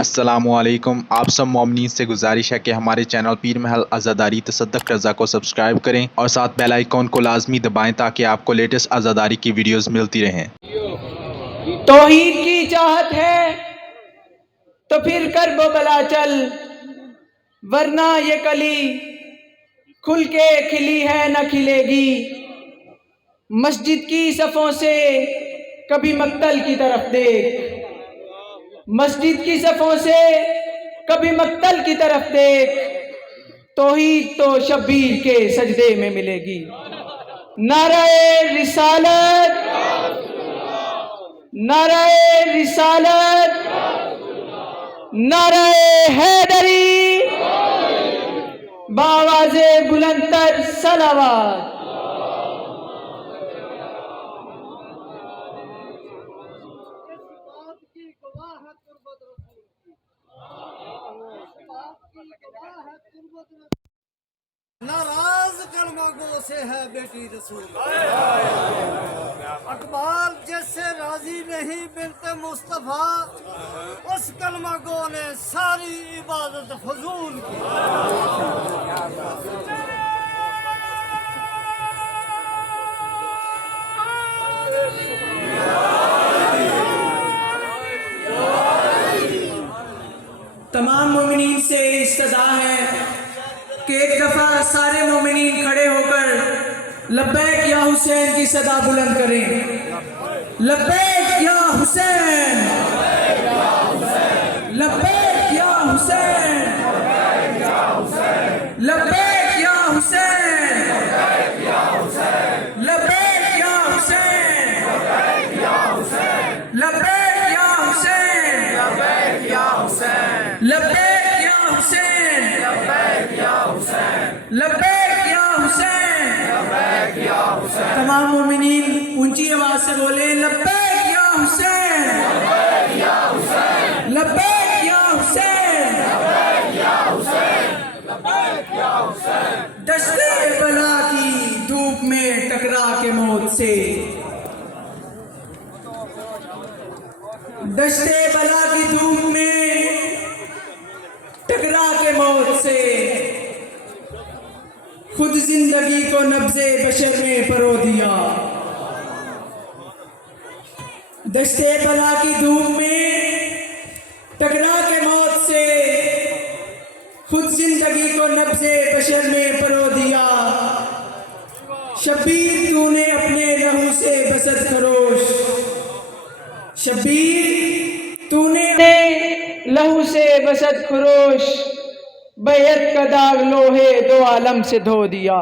अस्सलामुअलैकुम। आप सब मोमिनीन से गुजारिश है कि हमारे चैनल पीर महल अज़ादारी तसद्दुक़ रज़ा को सब्सक्राइब करें और साथ बेल आइकॉन को लाजमी दबाएं ताकि आपको लेटेस्ट अज़ादारी की वीडियोस मिलती रहें। तौहीद की चाहत है तो फिर कर वो बला चल, वरना ये कली खुल के खिली है न खिलेगी। मस्जिद की सफ़ों से कभी मक्तल की तरफ देख, मस्जिद की सफ़ों से कभी मक्तल की तरफ देख। तौहीद तो शब्बीर के सजदे में मिलेगी। नाराए रिसालत, नाराए रिसालत, नाराए हैदरी, बावाज़े बुलंदतर सलावत। नाराज कलमा गो से है बेटी रसूल, अकबाल जैसे राजी नहीं बिनते मुस्तफा, उस कलमा गो ने सारी इबादत फजूल की। तमाम मोमिनीन से इस्तदा है कि एक दफ़ा सारे मोमिनीन खड़े होकर लब्बैक या हुसैन की सदा बुलंद करें। लब्बैक या हुसैन, लब्बैक या हुसैन, लब्बैक या हुसैन, लब्बैक या हुसैन, लब्बैक या हुसैन, लब्बैक या हुसैन, लब्बैक या हुसैन, लब्बैक या हुसैन, लब्बैक या हुसैन, लब्बैक या हुसैन। तमाम मोमिनीन ऊंची आवाज से बोले लब्बैक या हुसैन, लब्बैक या हुसैन, लब्बैक या हुसैन, लब्बैक या हुसैन, लब्बैक या हुसैन। दश्ते बला की धूप में टकरा के मौत से, दश्ते बला की धूप में टकरा के मौत से, खुद जिंदगी को नब्ज़े बशर में परो दिया। दश्ते बला की धूप में टकरा के मौत से, खुद जिंदगी को नब्ज़े बशर में परो दिया। शब्बीर तूने अपने लहू से बसत खरोश, शब्बीर तूने लहू से बसत खरोश, बैत का दाग लोहे दो आलम से धो दिया।